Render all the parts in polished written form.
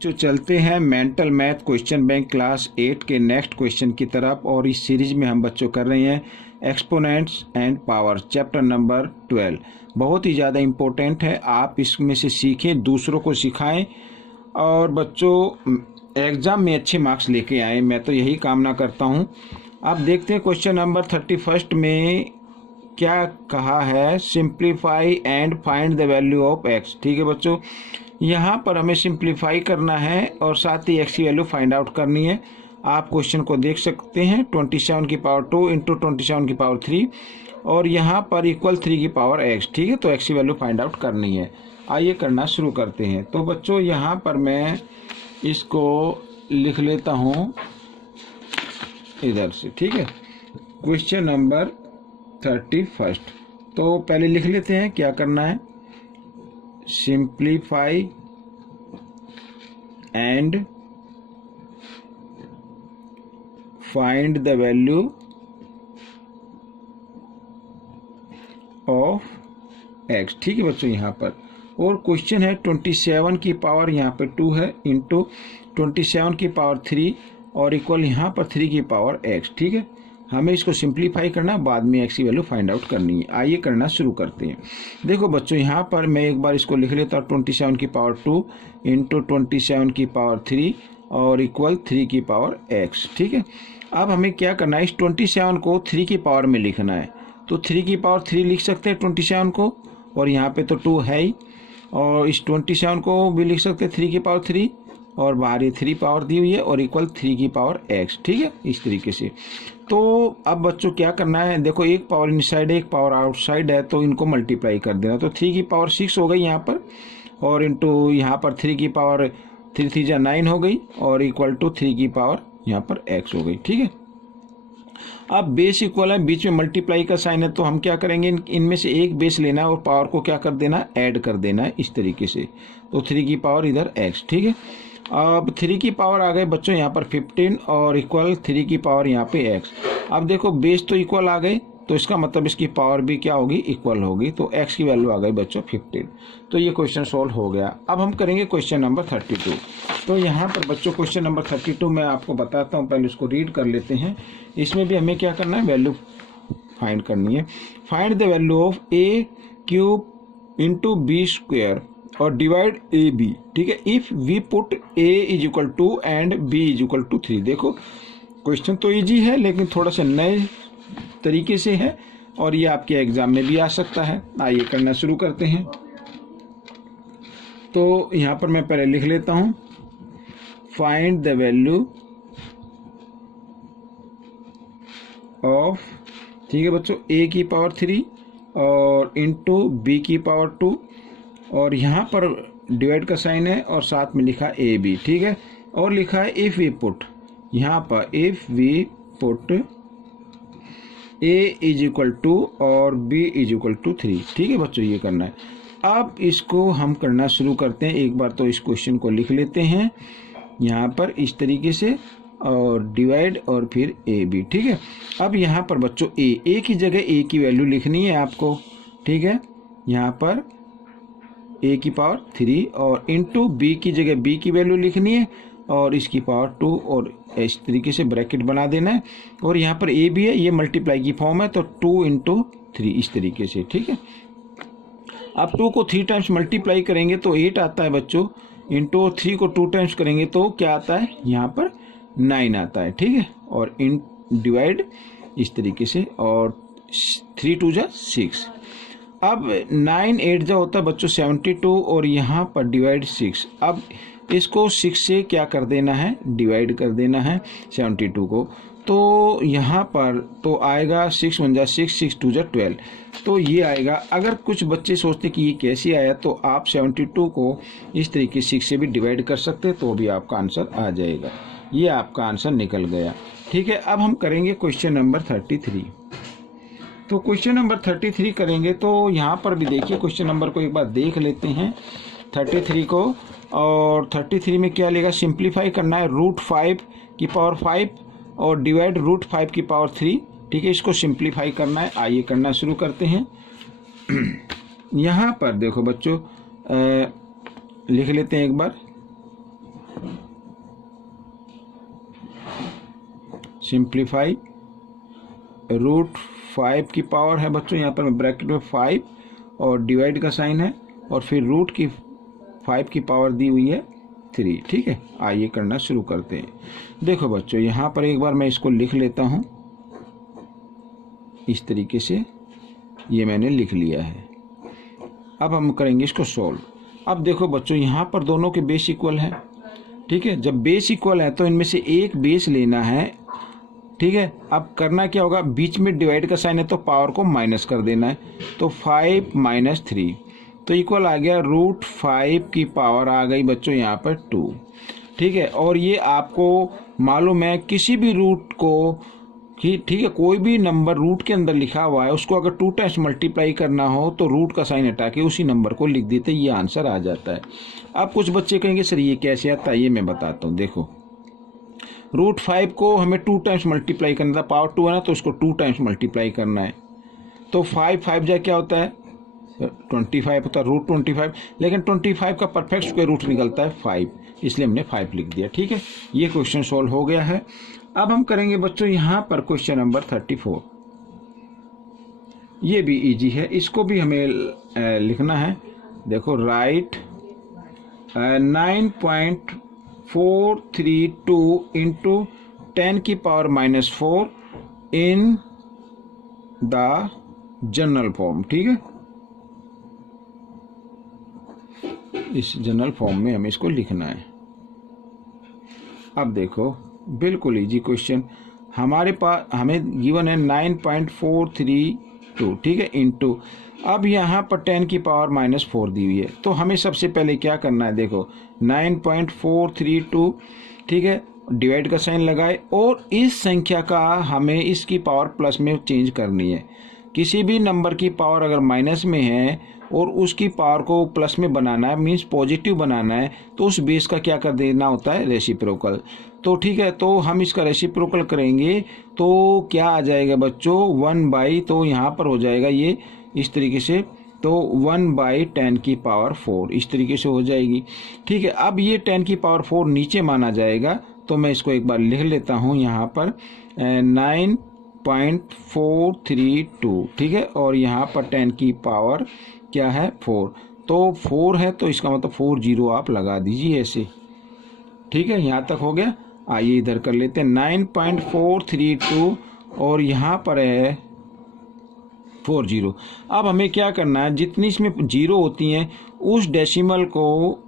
जो चलते हैं mental math question bank class 8 के नेक्स्ट क्वेश्चन की तरफ। और इस सीरीज में हम बच्चों कर रहे हैं exponents and power chapter number 12। बहुत ही ज़्यादा इम्पोर्टेंट है, आप इसमें से सीखें, दूसरों को सिखाएं और बच्चों एग्ज़ाम में अच्छे मार्क्स लेके आएँ। मैं तो यही कामना करता हूं। अब देखते हैं क्वेश्चन नंबर 31 में क्या कहा है, simplify and find the value of x. ठीक है बच्चों, यहाँ पर हमें सिंप्लीफाई करना है और साथ ही एक्स की वैल्यू फाइंड आउट करनी है। आप क्वेश्चन को देख सकते हैं 27 की पावर 2 इंटू 27 की पावर 3 और यहाँ पर इक्वल 3 की पावर एक्स। ठीक है, तो एक्स की वैल्यू फाइंड आउट करनी है। आइए करना शुरू करते हैं। तो बच्चों यहाँ पर मैं इसको लिख लेता हूँ इधर से। ठीक है, क्वेश्चन नंबर 31। तो पहले लिख लेते हैं क्या करना है, simplify and find the value of x. ठीक है बच्चों, यहाँ पर और क्वेश्चन है 27 की पावर यहाँ पे 2 है इंटू 27 की पावर 3 और इक्वल यहाँ पर 3 की पावर एक्स। ठीक है, हमें इसको सिंप्लीफाई करना, बाद में एक्स की वैल्यू फाइंड आउट करनी है। आइए करना शुरू करते हैं। देखो बच्चों, यहाँ पर मैं एक बार इसको लिख लेता हूँ 27 की पावर 2 इंटू 27 की पावर 3 और इक्वल 3 की पावर एक्स। ठीक है, अब हमें क्या करना है, इस 27 को 3 की पावर में लिखना है। तो 3 की पावर 3 लिख सकते हैं 27 को, और यहाँ पे तो 2 है ही, और इस 27 को भी लिख सकते हैं 3 की पावर 3 और बाहर ये 3 पावर दी हुई है और इक्वल 3 की पावर एक्स। ठीक है, इस तरीके से। तो अब बच्चों क्या करना है, देखो एक पावर इनसाइड है एक पावर आउटसाइड है, तो इनको मल्टीप्लाई कर देना। तो 3 की पावर 6 हो गई यहाँ पर, और इंटू यहाँ पर 3 की पावर 3 3 जा 9 हो गई और इक्वल टू 3 की पावर यहाँ पर एक्स हो गई। ठीक है, अब बेस इक्वल है, बीच में मल्टीप्लाई का साइन है, तो हम क्या करेंगे, इनमें से एक बेस लेना है और पावर को क्या कर देना, ऐड कर देना है इस तरीके से। तो 3 की पावर इधर एक्स। ठीक है, अब 3 की पावर आ गए बच्चों यहाँ पर 15 और इक्वल 3 की पावर यहाँ पे एक्स। अब देखो बेस तो इक्वल आ गए, तो इसका मतलब इसकी पावर भी क्या होगी, इक्वल होगी। तो एक्स की वैल्यू आ गई बच्चों 15। तो ये क्वेश्चन सॉल्व हो गया। अब हम करेंगे क्वेश्चन नंबर 32। तो यहाँ पर बच्चों क्वेश्चन नंबर 32 मैं आपको बताता हूँ, पहले उसको रीड कर लेते हैं। इसमें भी हमें क्या करना है, वैल्यू फाइंड करनी है। Find the value of a cube into b square और डिवाइड ए बी। ठीक है, if we put a is equal to and b is equal to 3। देखो क्वेश्चन तो इजी है लेकिन थोड़ा सा नए तरीके से है और ये आपके एग्जाम में भी आ सकता है। आइए करना शुरू करते हैं। तो यहाँ पर मैं पहले लिख लेता हूँ, फाइंड द वैल्यू ऑफ, ठीक है बच्चों, ए की पावर 3 और इंटू बी की पावर 2 और यहाँ पर डिवाइड का साइन है और साथ में लिखा ए बी। ठीक है, और लिखा है इफ वी पुट, यहाँ पर if we put a is equal to और बी इज इक्वल टू 3। ठीक है बच्चों, ये करना है। अब इसको हम करना शुरू करते हैं। एक बार तो इस क्वेश्चन को लिख लेते हैं यहाँ पर इस तरीके से और डिवाइड और फिर ए बी। ठीक है, अब यहाँ पर बच्चों ए की जगह ए की वैल्यू लिखनी है आपको। ठीक है, यहाँ पर ए की पावर 3 और इंटू बी की जगह बी की वैल्यू लिखनी है और इसकी पावर 2 और इस तरीके से ब्रैकेट बना देना है। और यहाँ पर ए भी है, ये मल्टीप्लाई की फॉर्म है, तो 2 इंटू 3 इस तरीके से। ठीक है, अब 2 को 3 टाइम्स मल्टीप्लाई करेंगे तो 8 आता है बच्चों, इंटू 3 को 2 टाइम्स करेंगे तो क्या आता है, यहाँ पर 9 आता है। ठीक है, और इन डिवाइड इस तरीके से और 3 2 जा 6। अब 9 8 जा होता है बच्चों 72 और यहाँ पर डिवाइड 6। अब इसको 6 से क्या कर देना है, डिवाइड कर देना है 72 को। तो यहाँ पर तो आएगा 6 1 जा 6 6 2 जा 12। तो ये आएगा। अगर कुछ बच्चे सोचते कि ये कैसे आया, तो आप 72 को इस तरीके 6 से भी डिवाइड कर सकते, तो भी आपका आंसर आ जाएगा। ये आपका आंसर निकल गया। ठीक है, अब हम करेंगे क्वेश्चन नंबर 33। तो क्वेश्चन नंबर 33 करेंगे तो यहाँ पर भी देखिए, क्वेश्चन नंबर को एक बार देख लेते हैं 33 को। और 33 में क्या लेगा, सिंप्लीफाई करना है √5 की पावर 5 और डिवाइड √5 की पावर 3। ठीक है, इसको सिंप्लीफाई करना है। आइए करना शुरू करते हैं। यहाँ पर देखो बच्चों लिख लेते हैं एक बार सिंप्लीफाई, रूट 5 की पावर है बच्चों, यहाँ पर मैं ब्रैकेट में 5 और डिवाइड का साइन है, और फिर रूट की 5 की पावर दी हुई है 3। ठीक है, आइए करना शुरू करते हैं। देखो बच्चों, यहाँ पर एक बार मैं इसको लिख लेता हूँ, इस तरीके से ये मैंने लिख लिया है। अब हम करेंगे इसको सॉल्व। अब देखो बच्चों, यहाँ पर दोनों के बेस इक्वल है। ठीक है, जब बेस इक्वल है तो इनमें से एक बेस लेना है। ठीक है, अब करना क्या होगा, बीच में डिवाइड का साइन है तो पावर को माइनस कर देना है। तो 5 माइनस 3 तो इक्वल आ गया रूट 5 की पावर आ गई बच्चों यहाँ पर 2। ठीक है, और ये आपको मालूम है किसी भी रूट को कि ठीक है, कोई भी नंबर रूट के अंदर लिखा हुआ है उसको अगर 2 टाइम्स मल्टीप्लाई करना हो तो रूट का साइन हटा के उसी नंबर को लिख देते, ये आंसर आ जाता है। अब कुछ बच्चे कहेंगे सर ये कैसे आता है, ये मैं बताता हूँ। देखो, रूट 5 को हमें 2 टाइम्स मल्टीप्लाई करना था, पावर 2 है ना, तो उसको 2 टाइम्स मल्टीप्लाई करना है। तो 5 जा क्या होता है, 25 होता है, रूट 25। लेकिन 25 का परफेक्ट स्क्वायर रूट निकलता है 5, इसलिए हमने 5 लिख दिया। ठीक है, ये क्वेश्चन सॉल्व हो गया है। अब हम करेंगे बच्चों यहाँ पर क्वेश्चन नंबर 34। ये भी इजी है, इसको भी हमें लिखना है। देखो, राइट 9.432 इंटू 10 की power -4 in the general form. ठीक है, इस जनरल फॉर्म में हमें इसको लिखना है। अब देखो, बिल्कुल इजी क्वेश्चन, हमारे पास हमें गिवन है 9.432। ठीक है, इंटू, अब यहाँ पर 10 की पावर -4 दी हुई है, तो हमें सबसे पहले क्या करना है, देखो 9.432, ठीक है, डिवाइड का साइन लगाए, और इस संख्या का हमें इसकी पावर प्लस में चेंज करनी है। किसी भी नंबर की पावर अगर माइनस में है और उसकी पावर को प्लस में बनाना है, मीन्स पॉजिटिव बनाना है, तो उस बेस का क्या कर देना होता है, रेसिप्रोकल। तो ठीक है, तो हम इसका रेसिप्रोकल करेंगे तो क्या आ जाएगा बच्चों, 1/, तो यहाँ पर हो जाएगा ये इस तरीके से, तो 1/10 की पावर 4 इस तरीके से हो जाएगी। ठीक है, अब ये 10 की पावर 4 नीचे माना जाएगा, तो मैं इसको एक बार लिख लेता हूँ यहाँ पर 9.432। ठीक है, और यहाँ पर 10 की पावर क्या है, 4, तो 4 है, तो इसका मतलब 40 आप लगा दीजिए ऐसे। ठीक है, यहाँ तक हो गया। आइए इधर कर लेते हैं 9.432 और यहाँ पर है 40। अब हमें क्या करना है, जितनी इसमें 0 होती हैं उस डेसिमल को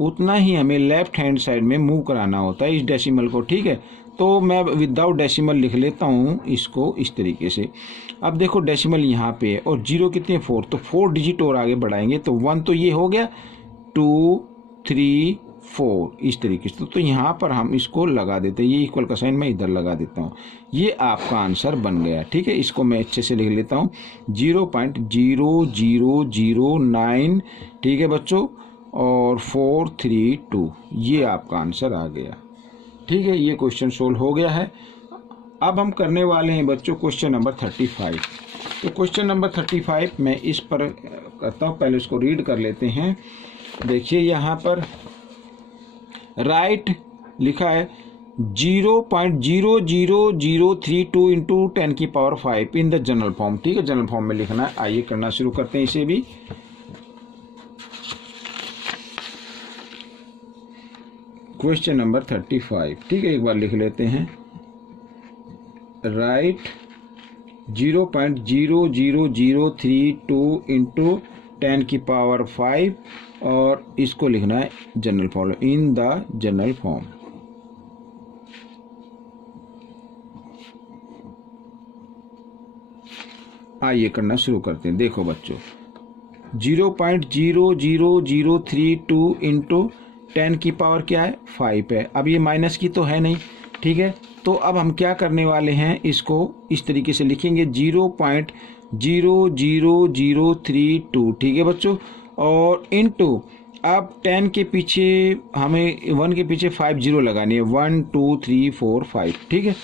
उतना ही हमें लेफ्ट हैंड साइड में मूव कराना होता है, इस डेसिमल को। ठीक है, तो मैं विदाउट डेसिमल लिख लेता हूँ इसको इस तरीके से। अब देखो, डेसिमल यहाँ पे है और 0 कितने, 4, तो 4 डिजिट और आगे बढ़ाएंगे तो 1, तो ये हो गया 2 3 4 इस तरीके से। तो यहाँ पर हम इसको लगा देते हैं, ये इक्वल का साइन मैं इधर लगा देता हूँ, ये आपका आंसर बन गया। ठीक है, इसको मैं अच्छे से लिख लेता हूँ 0.0009। ठीक है बच्चों, और 432, ये आपका आंसर आ गया। ठीक है, ये क्वेश्चन सोल्व हो गया है। अब हम करने वाले हैं बच्चों क्वेश्चन नंबर 35। तो क्वेश्चन नंबर 35 मैं इस पर करता हूँ, पहले इसको रीड कर लेते हैं। देखिए, यहाँ पर राइट लिखा है 0.00032 इंटू 10 की power 5 in the general form. ठीक है, जनरल फॉर्म में लिखना है। आइए करना शुरू करते हैं इसे भी। क्वेश्चन नंबर 35, ठीक है, एक बार लिख लेते हैं। राइट 0.00032 इंटू 10 की पावर 5 और इसको लिखना है general form, in the general form. आइए करना शुरू करते हैं। देखो बच्चों, 0.00032 इंटू 10 की पावर क्या है, 5 है। अब ये माइनस की तो है नहीं, ठीक है, तो अब हम क्या करने वाले हैं, इसको इस तरीके से लिखेंगे 0.00032। ठीक है बच्चों, और इनटू अब 10 के पीछे हमें 1 के पीछे 5 0 लगानी है, 1 2 3 4 5। ठीक है,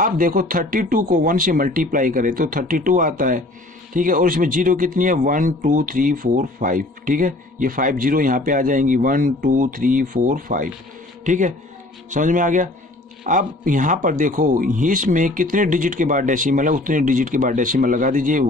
अब देखो 32 को 1 से मल्टीप्लाई करें तो 32 आता है। ठीक है, और इसमें 0 कितनी है, 1 2 3 4 5। ठीक है, ये 5 0 यहाँ पे आ जाएंगी, 1 2 3 4 5। ठीक है, समझ में आ गया। अब यहाँ पर देखो इसमें कितने डिजिट के बाद डेसिमल है, उतने डिजिट के बाद डेसिमल लगा दीजिए।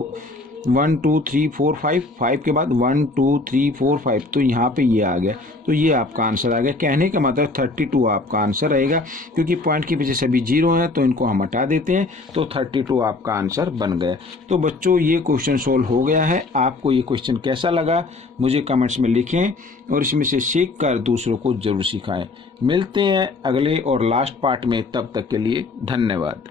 1 2 3 4 5, 5 के बाद 1 2 3 4 5, तो यहाँ पे ये आ गया। तो ये आपका आंसर आ गया। कहने का मतलब 32 आपका आंसर रहेगा, क्योंकि पॉइंट के पीछे सभी जीरो हैं तो इनको हम हटा देते हैं, तो 32 आपका आंसर बन गया। तो बच्चों ये क्वेश्चन सोल्व हो गया है। आपको ये क्वेश्चन कैसा लगा मुझे कमेंट्स में लिखें, और इसमें से सीख कर दूसरों को जरूर सिखाएं। मिलते हैं अगले और लास्ट पार्ट में, तब तक के लिए धन्यवाद।